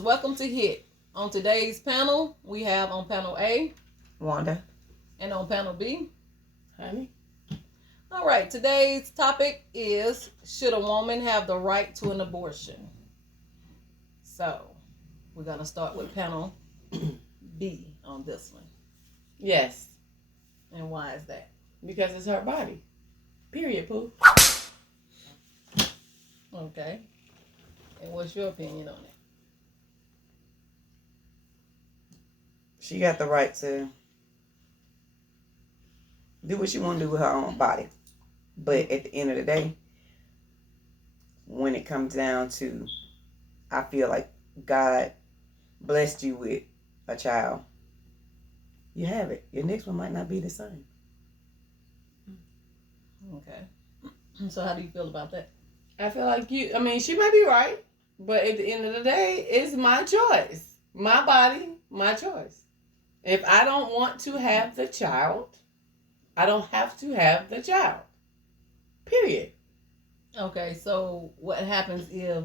friends, welcome to HIT. On today's panel, we have on panel A, Wanda. And on panel B, Honey. All right, today's topic is, should a woman have the right to an abortion? So, we're going to start with panel B on this one. Yes. And why is that? Because it's her body. Period, Pooh. Okay. And what's your opinion on it? She got the right to do what she want to do with her own body. But at the end of the day, when it comes down to, I feel like God blessed you with a child. You have it. Your next one might not be the same. Okay. So how do you feel about that? I feel like she might be right. But at the end of the day, it's my choice. My body, my choice. If I don't want to have the child, I don't have to have the child. Period. Okay, so what happens if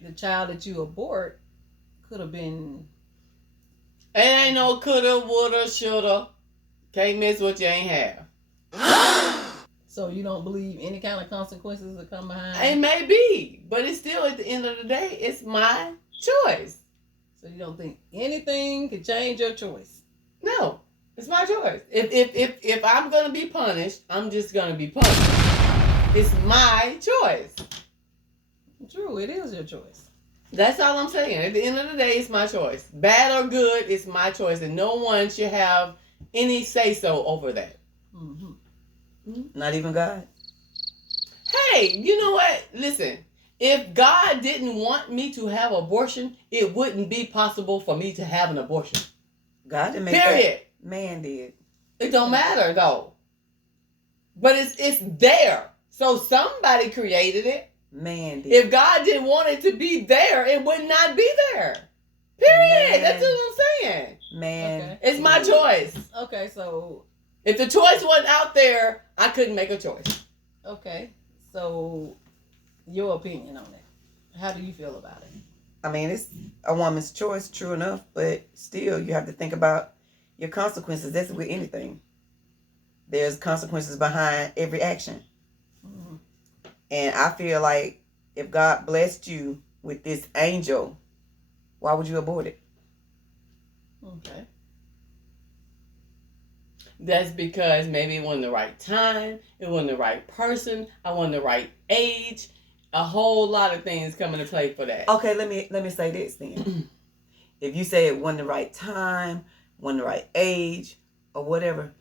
the child that you abort could have been... It ain't no coulda, woulda, shoulda. Can't miss what you ain't have. So you don't believe any kind of consequences that come behind? It may be, but it's still at the end of the day, it's my choice. So you don't think anything could change your choice? No, it's my choice. If I'm gonna be punished, I'm just gonna be punished. It's my choice. True, it is your choice. That's all I'm saying. At the end of the day, it's my choice. Bad or good, it's my choice, and no one should have any say so over that. Mm-hmm. Not even God. Hey, you know what? Listen, if God didn't want me to have abortion, it wouldn't be possible for me to have an abortion. God didn't make Period. that. Man did. It don't matter though. But it's there. So somebody created it. Man did. If God didn't want it to be there, it would not be there. Period. Man. That's what I'm saying. Man. Okay. It's my choice. Okay, so... If the choice wasn't out there, I couldn't make a choice. Okay, so your opinion on it. How do you feel about it? I mean, it's a woman's choice, true enough, but still, you have to think about your consequences. That's with anything. There's consequences behind every action. Mm-hmm. And I feel like if God blessed you with this angel, why would you abort it? Okay. That's because maybe it wasn't the right time, it wasn't the right person, I wasn't the right age. A whole lot of things come into play for that. Okay, let me say this then. If you say it wasn't the right time, wasn't the right age, or whatever,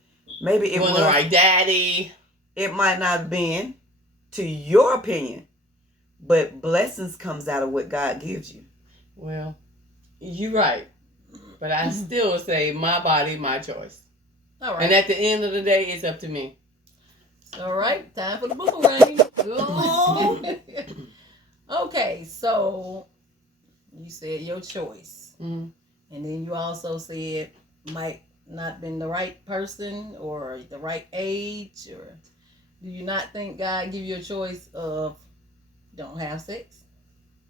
maybe it wasn't the right daddy. It might not have been, to your opinion, but blessings comes out of what God gives you. Well, you're right. But I still say my body, my choice. All right. And at the end of the day, it's up to me. All right, time for the boomerang. Okay, so you said your choice. Mm-hmm. And then you also said might not been the right person or the right age, or do you not think God give you a choice of don't have sex?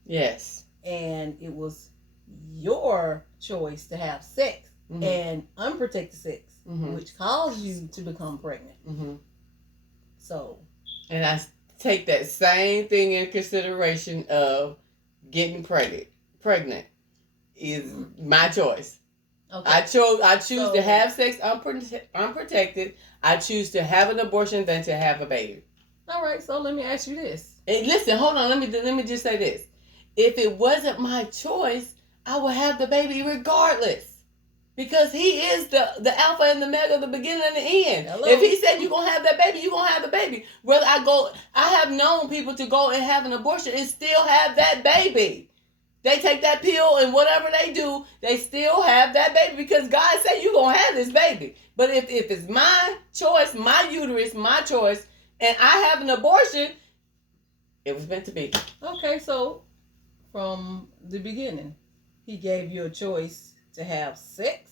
Yes. And it was your choice to have sex and unprotected sex, which caused you to become pregnant. Mm-hmm. So. And I take that same thing in consideration of getting pregnant is my choice. Okay. I choose to have sex unprotected. I choose to have an abortion than to have a baby. All right, so let me ask you this. And listen, hold on. Let me just say this. If it wasn't my choice, I would have the baby regardless. Because he is the alpha and the omega, the beginning and the end. Hello. If he said you're going to have that baby, you're going to have the baby. Whether I have known people to go and have an abortion and still have that baby. They take that pill and whatever they do, they still have that baby because God said you're going to have this baby. But if it's my choice, my uterus, my choice, and I have an abortion, it was meant to be. Okay, so from the beginning, he gave you a choice to have sex.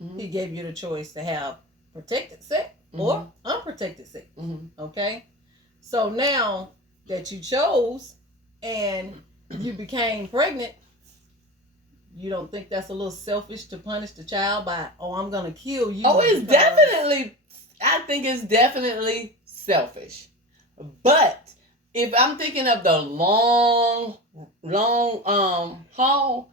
Mm-hmm. He gave you the choice to have protected sex or unprotected sex. Mm-hmm. Okay? So now that you chose and you became pregnant, you don't think that's a little selfish to punish the child by, oh, I'm gonna kill you? Oh, it's because- definitely. I think it's definitely selfish. But if I'm thinking of the long haul,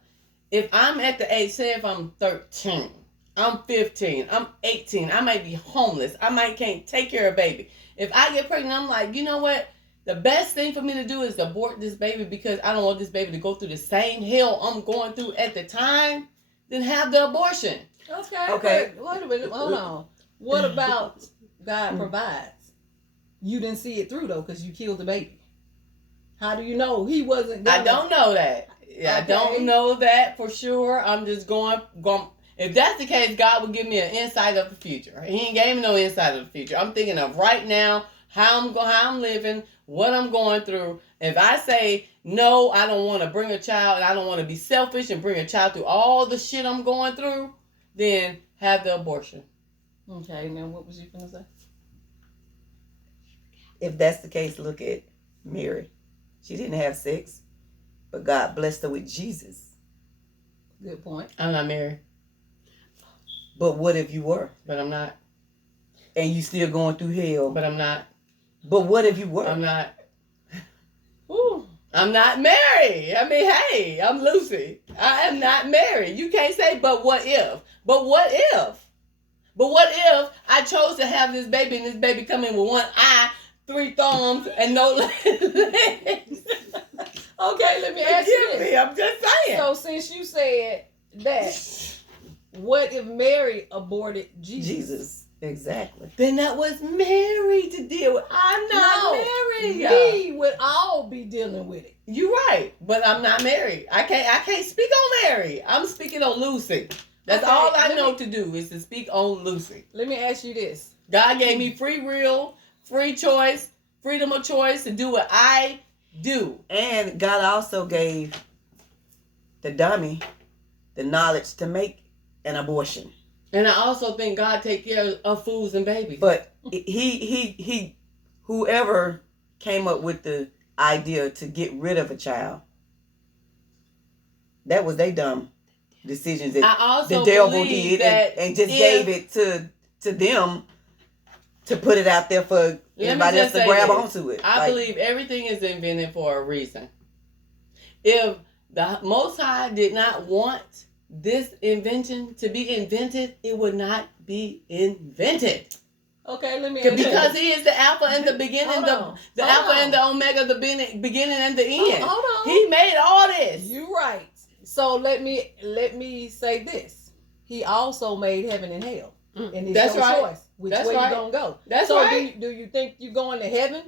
if I'm at the age, say if I'm 13, I'm 15, I'm 18, I might be homeless, I might can't take care of a baby. If I get pregnant, I'm like, you know what? The best thing for me to do is abort this baby because I don't want this baby to go through the same hell I'm going through at the time. Then have the abortion. Okay. Wait a minute. Hold on. What about God provides? You didn't see it through though, because you killed the baby. How do you know he wasn't? I don't know that. I don't know that for sure. I'm just going. If that's the case, God will give me an insight of the future. He ain't gave me no insight of the future. I'm thinking of right now, how I'm living, what I'm going through. If I say no, I don't want to bring a child, and I don't want to be selfish and bring a child through all the shit I'm going through, then have the abortion. Okay, now what was you gonna say? If that's the case, look at Mary. She didn't have sex, but God blessed her with Jesus. Good point. I'm not married, But what if you were? but I'm not. And you still going through hell? But I'm not. But what if you were? I'm not. Ooh. I'm not married. I mean, hey, I'm Lucy. I am not married. You can't say, but what if? But what if? But what if I chose to have this baby and this baby come in with one eye, 3 thumbs, and no legs? Okay, let me ask you Forgive this. me. I'm just saying. So since you said that, what if Mary aborted Jesus? Jesus. Exactly. Then that was Mary to deal with. I'm not married. We would all be dealing with it. You're right, but I'm not married. I can't speak on Mary. I'm speaking on Lucy. That's Okay, all I let know me- to do is to speak on Lucy. Let me ask you this. God gave me free will, free choice, freedom of choice to do what I do. And God also gave the dummy the knowledge to make an abortion. And I also think God take care of fools and babies. But he whoever came up with the idea to get rid of a child, that was they dumb decisions that I also the devil believe did that and just if- gave it to them to put it out there for everybody else just to say grab this. onto it. I believe everything is invented for a reason. If the Most High did not want this invention to be invented, it would not be invented. Okay, let me ask you Because this. He is the Alpha and the beginning, Hold on. the Hold Alpha on. and the Omega, the beginning and the end. Hold on. He made all this. You're right. So let me say this. He also made heaven and hell. And it's That's your right. choice. Which That's way right. you gonna go? That's so right. do you think you're going to heaven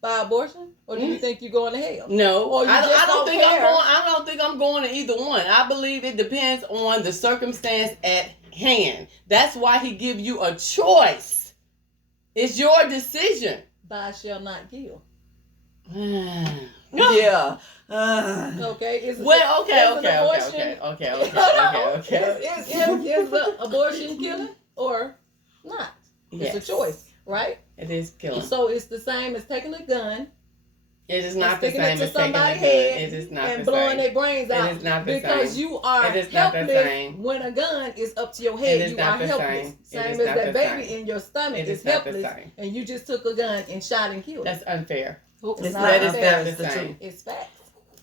by abortion? Or do you think you're going to hell? No, Or you I just don't don't think care? I don't think I'm going to either one. I believe it depends on the circumstance at hand. That's why He give you a choice. It's your decision. Thou shall not kill. Yeah. Okay. Is Well, okay. Is the abortion killing or not? Yes. It's a choice, right? It is killing. So it's the same as taking a gun It is and not the sticking same it to as taking a gun. somebody's head It is not and the blowing same. their brains It out is not the because same. you are It is not the helpless same. when a gun is up to your It head. is You not are the helpless. same. It Same is as not that the baby same. in your stomach It is is not the helpless, same. and you just took a gun and shot and killed it. That's unfair. It's not not that is unfair, not it's the the same. truth. It's facts.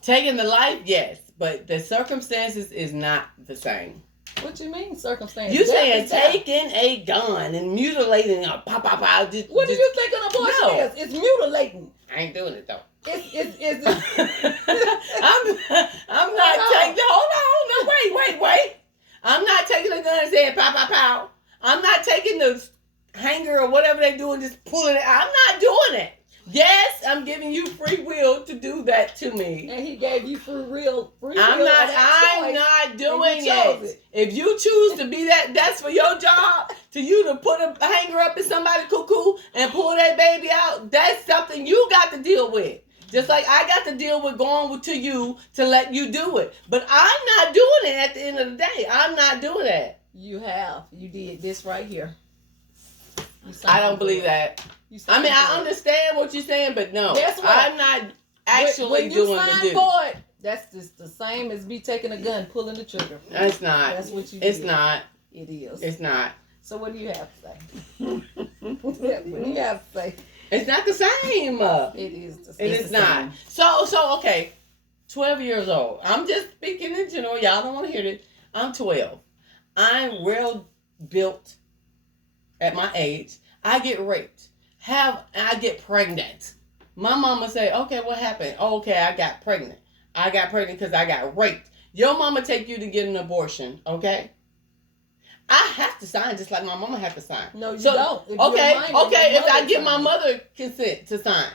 Taking the life, yes, but the circumstances is not the same. What you mean circumstances? You Death saying is death. taking a gun and mutilating a pop. What do you think an abortion No. is? It's mutilating. I ain't doing it though. It's I'm not taking. Hold on. No, wait. I'm not taking a gun and saying pow pow pow. I'm not taking the hanger or whatever they do and just pulling it. I'm not doing it. Yes, I'm giving you free will to do that to me. and he gave you free will. I'm not doing it. If you choose to be that's for your job. To you to put a hanger up in somebody's cuckoo and pull that baby out, that's something you got to deal with. Just like I got to deal with going to you to let you do it. But I'm not doing it at the end of the day. I'm not doing that. You did this right here. I don't believe that. I mean, I understand what you're saying, but no. Guess what? I'm not actually when you doing the sign do. for it, that's just the same as me taking a gun, pulling the trigger. It's not. That's what you It's did. not. It is. It's not. So what do you have to say? What do you have to say? It's not the same. It is the And same. it's not. So okay. 12 years old. I'm just speaking in general. Y'all don't want to hear this. I'm 12. I'm well built at my age. I get raped. I get pregnant. My mama say, okay, what happened? Oh, okay, I got pregnant. I got pregnant because I got raped. Your mama take you to get an abortion, okay? I have to sign just like my mama have to sign. No, you don't. If Okay, you're minor, okay. your If I mother give my signs. mother consent to sign,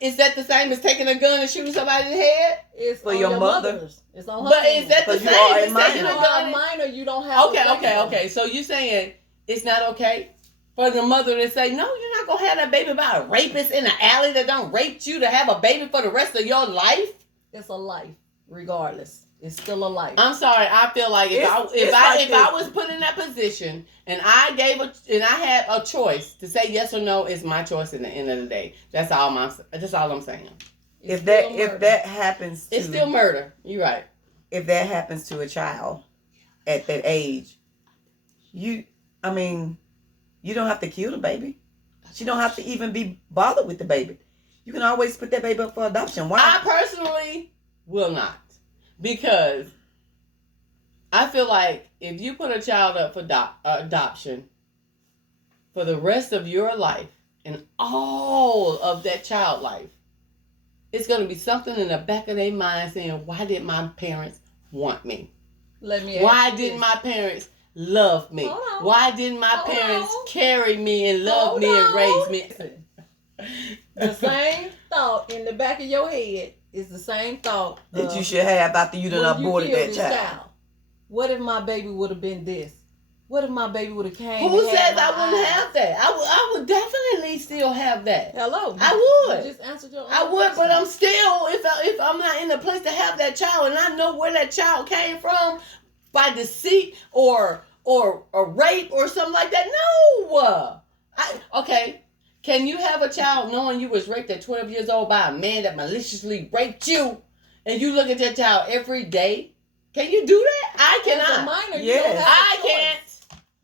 is that the same as taking a gun and shooting somebody in the head? It's For on your mother. mother's. It's on her. But is that the Because same you are a as taking minor. a you are gun? a minor? You don't have. Okay. So you saying it's not okay for the mother to say, no, you're not gonna have that baby by a rapist in the alley that done raped you to have a baby for the rest of your life? It's a life, regardless. It's still a life. I'm sorry. I feel like if I was put in that position and I had a choice to say yes or no, it's my choice at the end of the day. That's all I'm saying. It's If that still murder. if that happens to It's still murder. You're right. if that happens to a child at that age, you don't have to kill the baby. She don't have to even be bothered with the baby. You can always put that baby up for adoption. Why? I personally will not, because I feel like if you put a child up for adoption for the rest of your life and all of that child life, it's going to be something in the back of their mind saying, why did my parents want me? Let me. Why ask you didn't this. my parents love me? Hold on. Why didn't my Hold parents on. carry me and love Hold me and on. raise me? The same thought in the back of your head is the same thought that you should have after you done when you aborted killed that this child. What if my baby would have been this? What if my baby would have came? Who and says had my I wouldn't eyes? have that? I would definitely still have that. Hello. I would. You just answered your own I would, but question. I'm still, if I'm not in a place to have that child and I know where that child came from by deceit or rape or something like that, no. Okay, can you have a child knowing you was raped at 12 years old by a man that maliciously raped you, and you look at that child every day? Can you do that? I As a cannot. minor, you Yes. don't have a I choice. can't.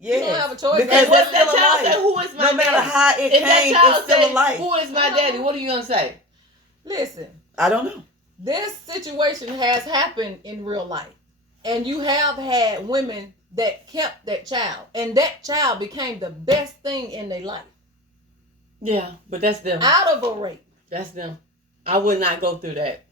Yes. You don't have a choice. Because And what's that's that still a child life. say? Who is my No matter daddy? how it If that came, child it's still say, a life. who is my daddy? What are you gonna say? Listen, I don't know. this situation has happened in real life, and you have had women that kept that child, and that child became the best thing in their life Yeah, but that's them. out of a rape. That's them. I would not go through that.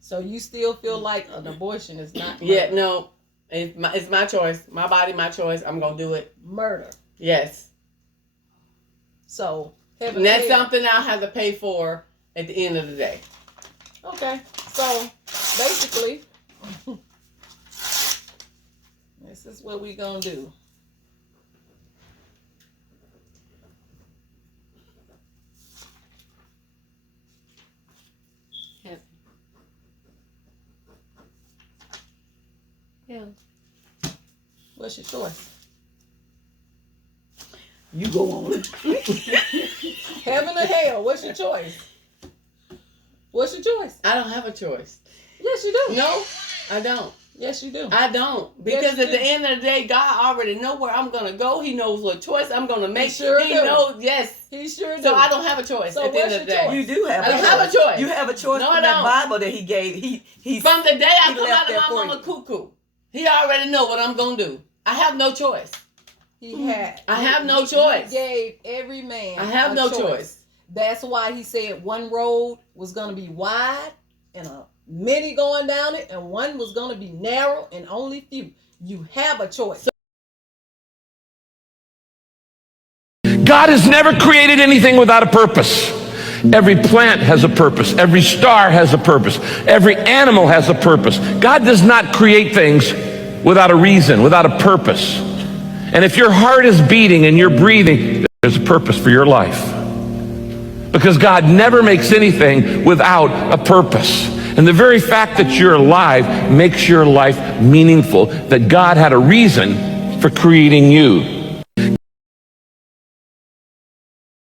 So you still feel like an abortion is not murder. Yeah, no. It's my choice. My body, my choice. I'm gonna do it. Murder. Yes. So heaven And that's forbid. something I'll have to pay for at the end of the day. Okay, so basically, this is what we gonna do. Yeah. What's your choice? You go on. Heaven or hell? What's your choice? What's your choice? I don't have a choice. Yes, you do. No, I don't. Yes, you do. I don't. Yes, Because you at the do. end of the day, God already know where I'm gonna go. He knows what choice I'm gonna make. sure He do. knows, yes. He sure do. So I don't have a choice So at the end what's of the your day. choice? You do have I don't have a choice. You have a choice No, I from that don't. Bible that he gave. He From the day I He come left out of that my for mama you. cuckoo, he already know what I'm gonna do. I have no choice. He had. I have no He choice. gave every man. I have a no choice. That's why he said one road was gonna be wide and many going down it, and one was gonna be narrow and only few. You have a choice. God has never created anything without a purpose. Every plant has a purpose. Every star has a purpose. Every animal has a purpose. God does not create things without a reason, without a purpose. And if your heart is beating and you're breathing, there's a purpose for your life. Because God never makes anything without a purpose. And the very fact that you're alive makes your life meaningful, that God had a reason for creating you.